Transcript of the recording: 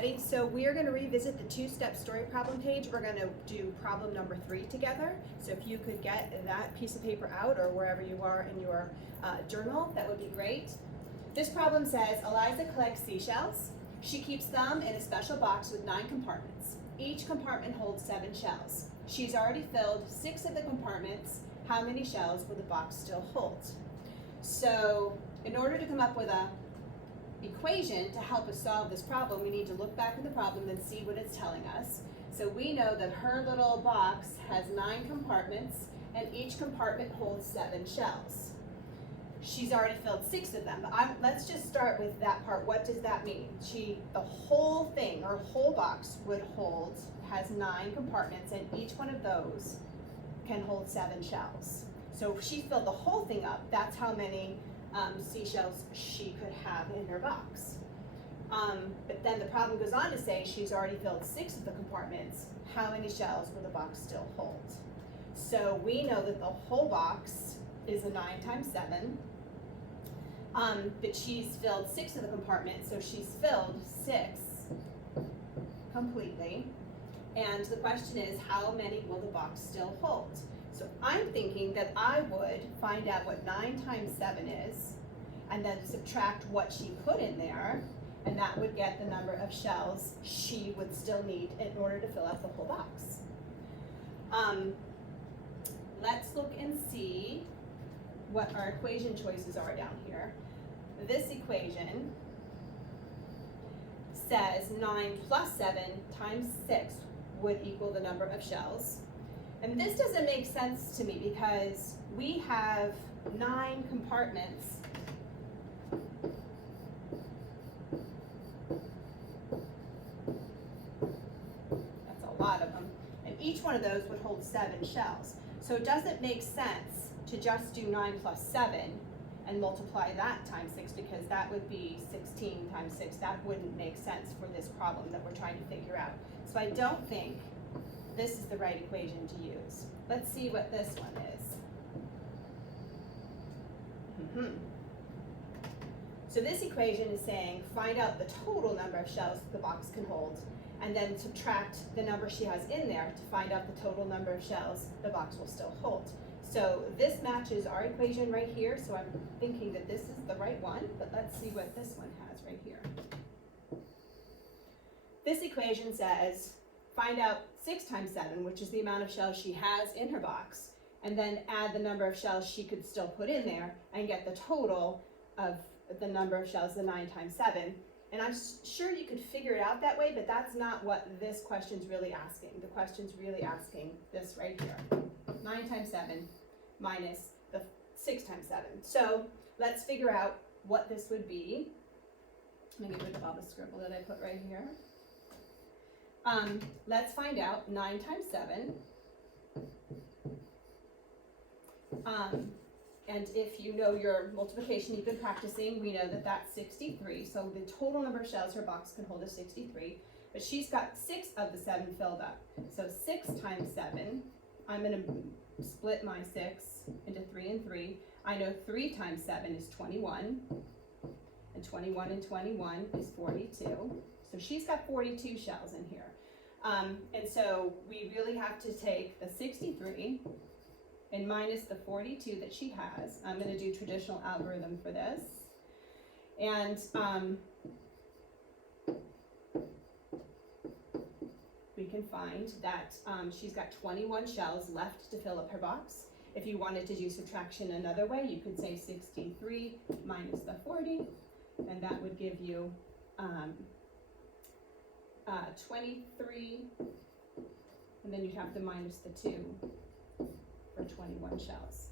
Ready? So we are going to revisit the two-step story problem page. We're going to do problem number 3 together. So if you could get that piece of paper out or wherever you are in your journal, that would be great. This problem says Eliza collects seashells. She keeps them in a special box with 9 compartments. Each compartment holds 7 shells. She's already filled 6 of the compartments. How many shells will the box still hold? So in order to come up with a equation to help us solve this problem, we need to look back at the problem and see what it's telling us. So we know that her little box has 9 compartments and each compartment holds 7 shells. She's already filled 6 of them. Let's just start with that part. What does that mean? The whole thing, her whole box has 9 compartments and each one of those can hold 7 shells. So if she filled the whole thing up, that's how many seashells she could have in her box. But then the problem goes on to say she's already filled 6 of the compartments. How many shells will the box still hold? So we know that the whole box is a 9 times 7, but she's filled 6 of the compartments, so she's filled 6 completely. And the question is, how many will the box still hold? So I'm thinking that I would find out what 9 times 7 is, and then subtract what she put in there, and that would get the number of shells she would still need in order to fill out the whole box. Let's look and see what our equation choices are down here. This equation says 9 plus 7 times 6 would equal the number of shells. And this doesn't make sense to me because we have 9 compartments. That's a lot of them. And each one of those would hold 7 shells. So it doesn't make sense to just do 9 plus 7 and multiply that times 6, because that would be 16 times 6. That wouldn't make sense for this problem that we're trying to figure out. So I don't think this is the right equation to use. Let's see what this one is. So this equation is saying find out the total number of shells the box can hold, and then subtract the number she has in there to find out the total number of shells the box will still hold. So this matches our equation right here, so I'm thinking that this is the right one, but let's see what this one has right here. This equation says find out 6 times 7, which is the amount of shells she has in her box, and then add the number of shells she could still put in there and get the total of the number of shells, the 9 times 7. And I'm sure you could figure it out that way, but that's not what this question's really asking. The question's really asking this right here. 9 times 7 minus the 6 times 7. So let's figure out what this would be. I'm gonna get rid of all the scribble that I put right here. Let's find out 9 times 7. And if you know your multiplication, you've been practicing, we know that that's 63. So the total number of shells her box can hold is 63. But she's got 6 of the 7 filled up. So 6 times 7, I'm going to split my 6 into 3 and 3. I know 3 times 7 is 21. And 21 and 21 is 42. So she's got 42 shells in here. And so we really have to take the 63 and minus the 42 that she has. I'm going to do traditional algorithm for this. And we can find that she's got 21 shells left to fill up her box. If you wanted to do subtraction another way, you could say 63 minus the 40, and that would give you 23, and then you'd have to minus the 2 for 21 shells.